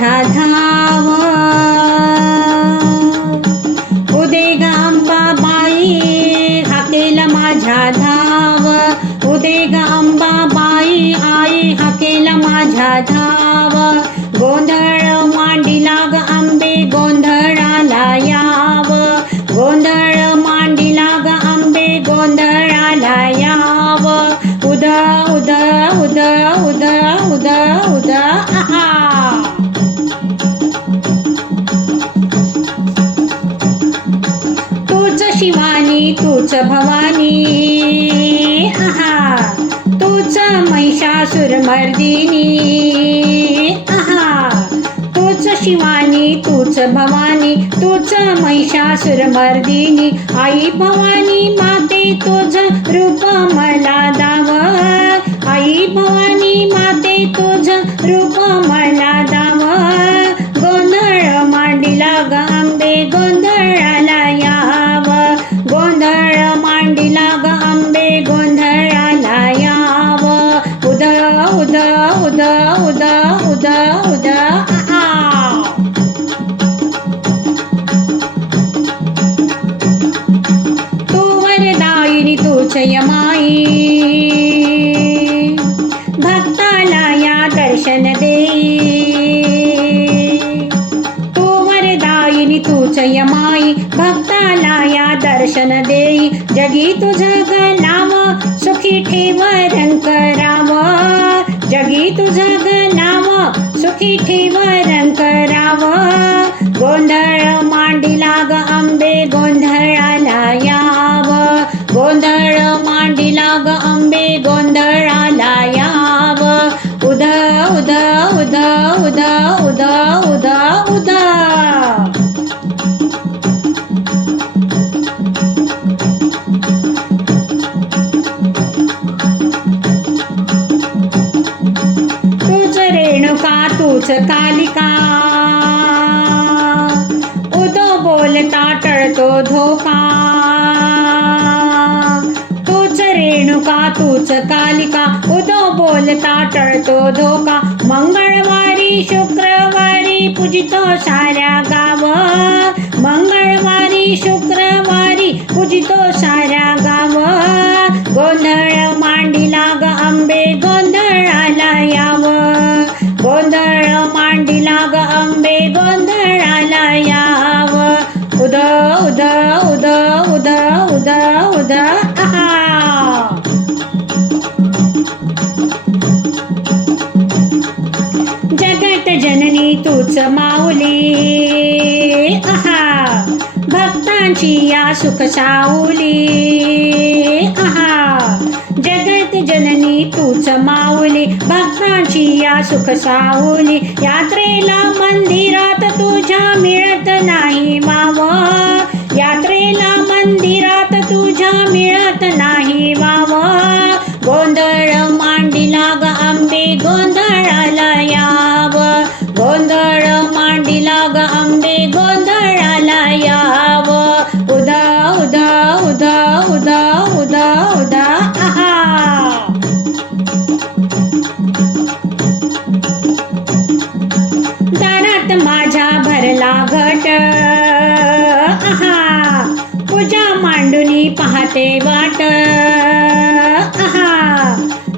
माझ्या धाव उदे गांबाबाई हाकेला माझ्या धाव उदे गांबाबाई आई हाकेला माझ्या धाव गोंधळ भवानी। आहा तूच महिषासुरमर्दिनी आहा तूच शिवानी तूच भवानी तूच महिषासुर मर्दिनी। आई भवानी माते तुझ रूप मला दाव। आई भवानी मा milagro. दर्शन देई जगी तुझं नाव सुखी ठेव रंकराव जगी तुझं नाव सुखी ठेव रंकराव गोंधळ मांडी लाग आंबे गोंधळाला याव. गोंधळ मांडी लाग आंबे रेणुका उदो बोलता टळतो धोका। तूच रेणुका तूच कालिका। उदो बोलता टळतो धोका। मंगळवारी शुक्रवारी पूजितो साऱ्या गाव। मंगळवारी शुक्रवारी पूजितो साऱ्या उद आहा जगत जननी तूच माऊली आहा भक्तांची या सुख साऊली आहा जगत जननी तूच माऊली भक्तांची या सुख साऊली यात्रेला मंदिरात तुझ्या मिळत नाही मावा मांडुनी वाट.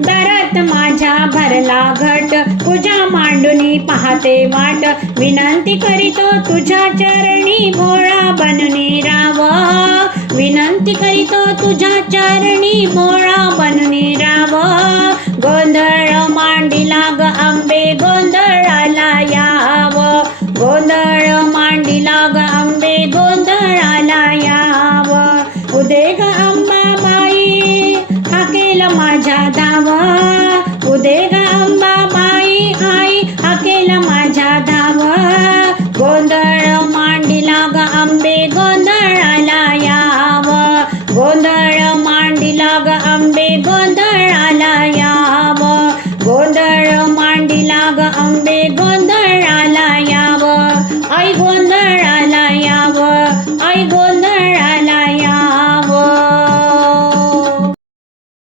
दरात माझ्या भरला घट. तुझ्या मांडुनी पाहते वाट. विनंती करीतो तुझ्या चरणी भोळा बनूनी राव विनंती करीतो तुझ्या चरणी भोळा